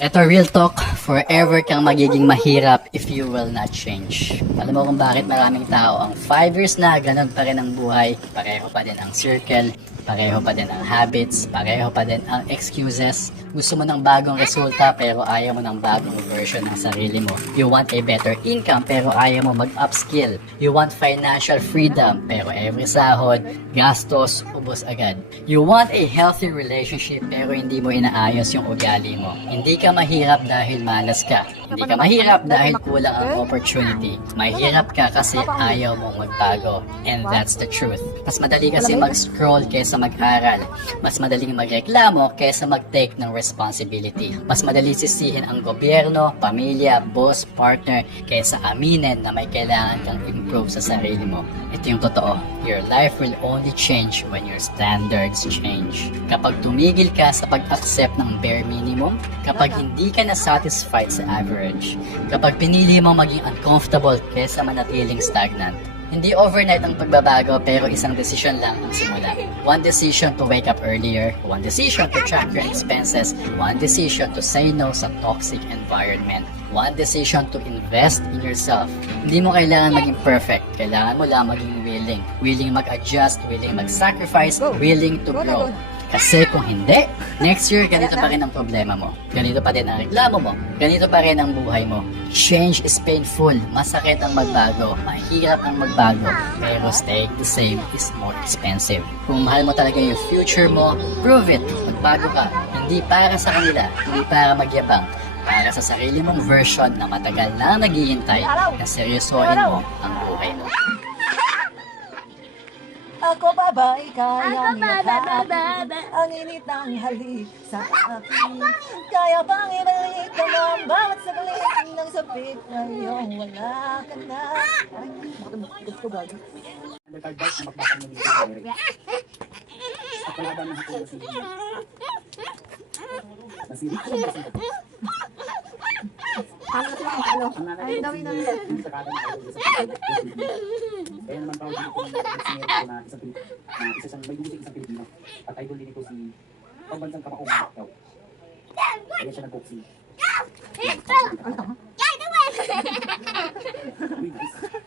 Eto, real talk, forever kang magiging mahirap if you will not change. Alam mo kung bakit maraming tao ang 5 years na ganun pa rin ang buhay, pareho pa din ang circle, pareho pa din ang habits, pareho pa din ang excuses. Gusto mo ng bagong resulta pero ayaw mo ng bagong version ng sarili mo. You want a better income pero ayaw mo mag-upskill. You want financial freedom pero every sahod, gastos, ubos agad. You want a healthy relationship pero hindi mo inaayos yung ugali mo. Hindi ka mahirap dahil malas ka. Hindi ka mahirap dahil kulang ang opportunity. Mahirap ka kasi ayaw mong magbago. And that's the truth. Mas madali kasi mag-scroll kaysa mag-aral. Mas madaling magreklamo kaysa mag-take ng responsibility. Mas madali sisihin ang gobyerno, pamilya, boss, partner kaysa aminin na may kailangan kang improve sa sarili mo. Ito yung totoo. Your life will only change when your standards change. Kapag tumigil ka sa pag-accept ng bare minimum, kapag hindi ka na satisfied sa average, kapag pinili mo maging uncomfortable kaysa manatiling stagnant. Hindi overnight ang pagbabago pero isang desisyon lang ang simula. One decision to wake up earlier, one decision to track your expenses, one decision to say no sa toxic environment, one decision to invest in yourself. Hindi mo kailangan maging perfect, kailangan mo lang maging willing. Willing mag-adjust, willing mag-sacrifice, willing to grow. Kasi kung hindi, next year ganito pa rin ang problema mo. Ganito pa din ang reklamo mo. Ganito pa rin ang buhay mo. Change is painful. Masakit ang magbago. Mahirap ang magbago. Pero staying the same is more expensive. Kung mahal mo talaga yung future mo, prove it. Magbago ka. Hindi para sa kanila. Hindi para magyabang. Para sa sarili mong version na matagal na naghihintay na seryosohin mo ang buhay mo. Ako babae kaya nilakapin ang init ng halik sa akin. Kaya bang ibalik ko na ang bawat saglit ng sabit ngayong wala ka na. Ay, bakit ko gagi? Ay, dami-dami. Kaya naman tawag dito kung sinero na isa siyang may gusto isang Pilipino. At idol din ito si pagbansang Kamaumak daw. Kaya siya nag-boxing. Uy, nice.